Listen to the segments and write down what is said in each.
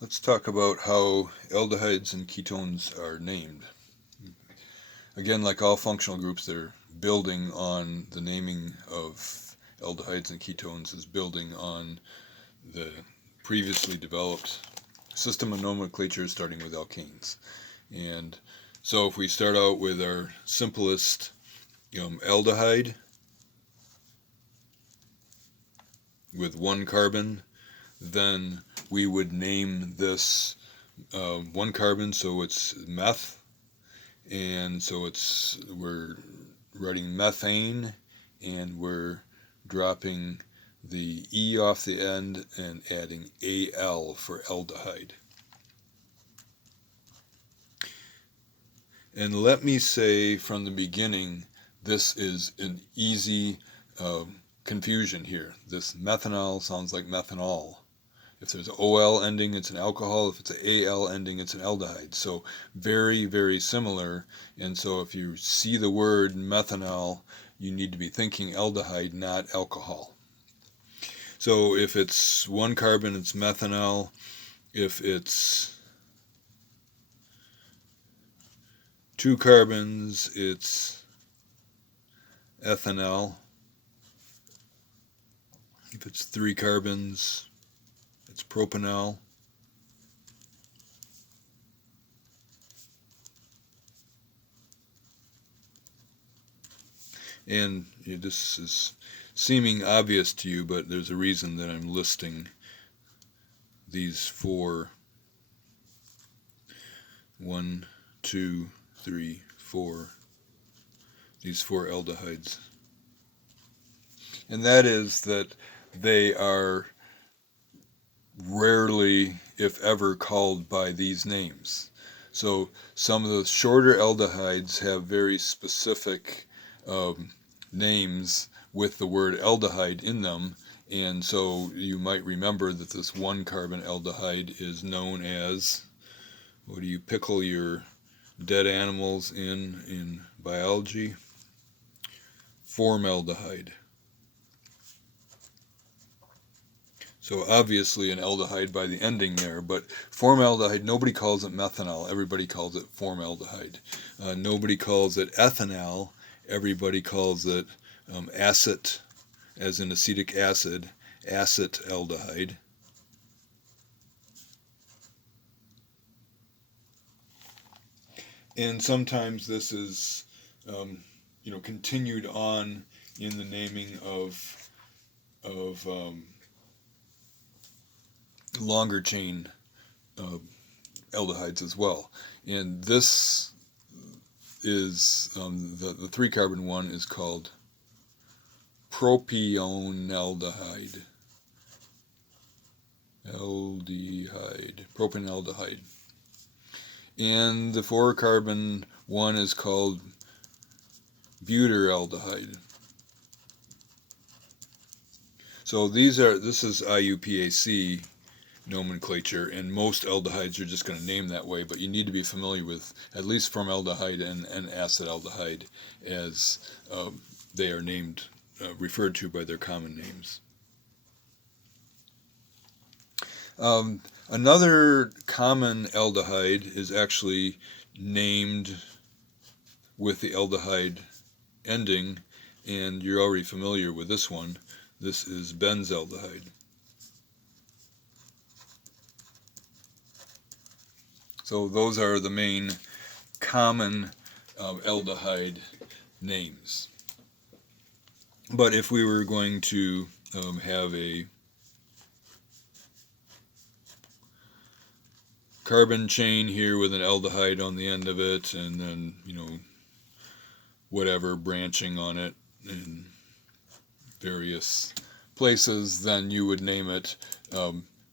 Let's talk about how aldehydes and ketones are named. Again, like all functional groups, they're building on the naming of aldehydes and ketones is building on the previously developed system of nomenclature starting with alkanes. And so if we start out with our simplest aldehyde with one carbon, then we would name this one carbon, so it's meth, and so we're writing methane, and we're dropping the E off the end and adding Al for aldehyde. And let me say from the beginning, this is an easy confusion here. This methanol sounds like methanol. If there's an OL ending, it's an alcohol. If it's an AL ending, it's an aldehyde. So very, very similar. And so if you see the word methanol, you need to be thinking aldehyde, not alcohol. So if it's one carbon, it's methanol. If it's two carbons, it's ethanol. If it's three carbons, it's propanol. And this is seeming obvious to you, but there's a reason that I'm listing these four. 1, 2, 3, 4. These four aldehydes. And that is that they are rarely, if ever, called by these names. So some of the shorter aldehydes have very specific names with the word aldehyde in them, and so you might remember that this one carbon aldehyde is known as, what do you pickle your dead animals in biology? Formaldehyde. So obviously an aldehyde by the ending there, but formaldehyde, nobody calls it methanol, everybody calls it formaldehyde. Nobody calls it ethanol, everybody calls it acet, as in acetic acid, acetaldehyde. And sometimes this is continued on in the naming of longer chain aldehydes as well. And this is the three carbon one is called propionaldehyde. Propanaldehyde. And the four carbon one is called butyraldehyde. So this is IUPAC nomenclature, and most aldehydes are just going to name that way, but you need to be familiar with at least formaldehyde and acetaldehyde as they are named, referred to by their common names. Another common aldehyde is actually named with the aldehyde ending, and you're already familiar with this one. This is benzaldehyde. So those are the main common aldehyde names. But if we were going to have a carbon chain here with an aldehyde on the end of it, and then whatever branching on it in various places, then you would name it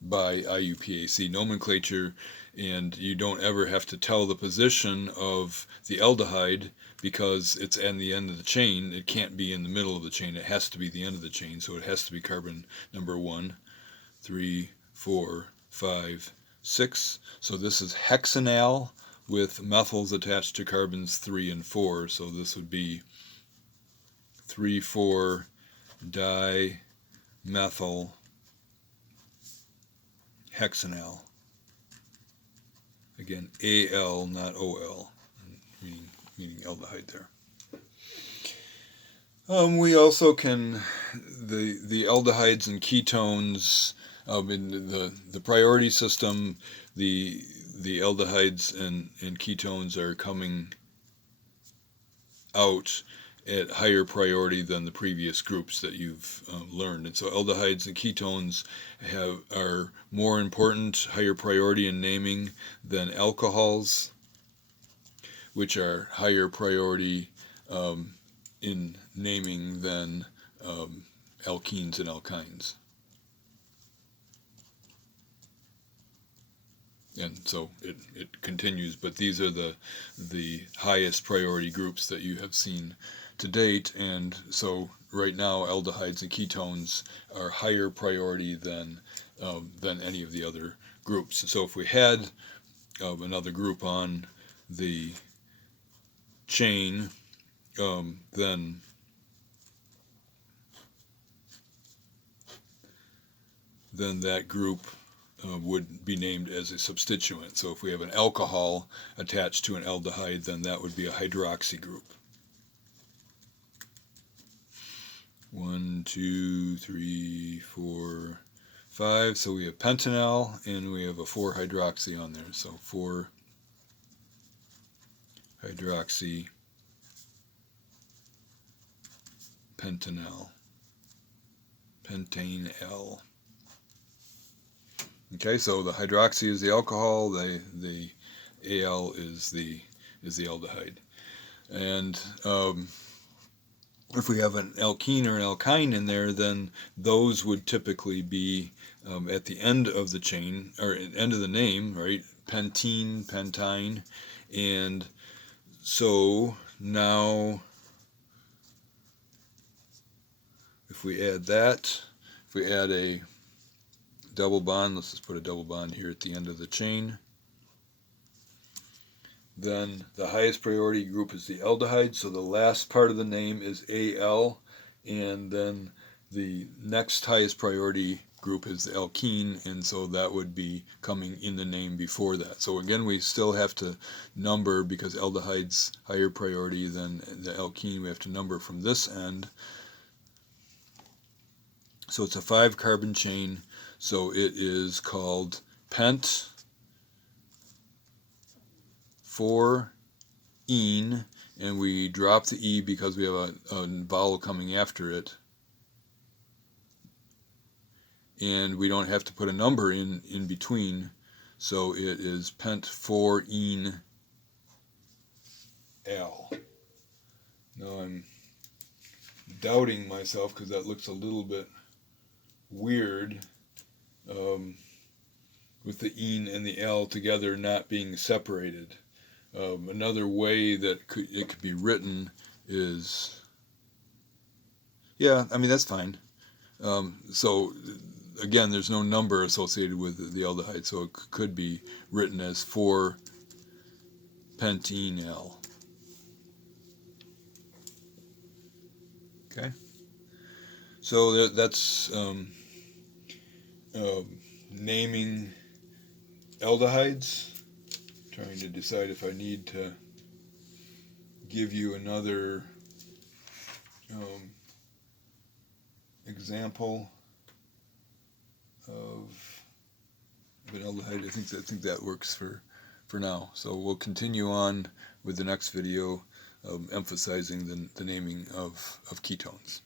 by IUPAC nomenclature, and you don't ever have to tell the position of the aldehyde because it's at the end of the chain. It can't be in the middle of the chain. It has to be the end of the chain, so it has to be carbon number 1, 3, 4, 5, 6. So this is hexanal with methyls attached to carbons 3 and 4. So this would be 3,4 dimethyl hexanal. Again, Al, not Ol, meaning aldehyde there. We also can, the aldehydes and ketones, in the priority system, the aldehydes and ketones are coming out at higher priority than the previous groups that you've learned. And so aldehydes and ketones are more important, higher priority in naming than alcohols, which are higher priority in naming than alkenes and alkynes. And so it continues, but these are the highest priority groups that you have seen to date, and so right now aldehydes and ketones are higher priority than any of the other groups. So if we had another group on the chain, then that group would be named as a substituent. So if we have an alcohol attached to an aldehyde, then that would be a hydroxy group. 1, 2, 3, 4, 5. So we have pentanal, and we have a 4-hydroxy on there. So 4-hydroxy pentanal. Pentanal. Okay, so the hydroxy is the alcohol, the Al is the aldehyde. And if we have an alkene or an alkyne in there, then those would typically be at the end of the chain, or at the end of the name, right? Pentene, pentyne. And so now, if we add that, if we add a double bond, let's just put a double bond here at the end of the chain, then the highest priority group is the aldehyde, so the last part of the name is Al, and then the next highest priority group is the alkene, and so that would be coming in the name before that. So again, we still have to number, because aldehyde's higher priority than the alkene, we have to number from this end. So it's a 5-carbon chain, so it is called pent 4-ene, and we drop the E because we have a vowel coming after it. And we don't have to put a number in between, so it is pent 4-ene Al. Now I'm doubting myself because that looks a little bit weird, with the ene and the L together not being separated. Another way that it could be written is, yeah, I mean, that's fine. So again, there's no number associated with the aldehyde, so it could be written as 4-pentenal. Okay, so that's naming aldehydes. Trying to decide if I need to give you another example of an aldehyde. I think that works for now. So we'll continue on with the next video, emphasizing the naming of ketones.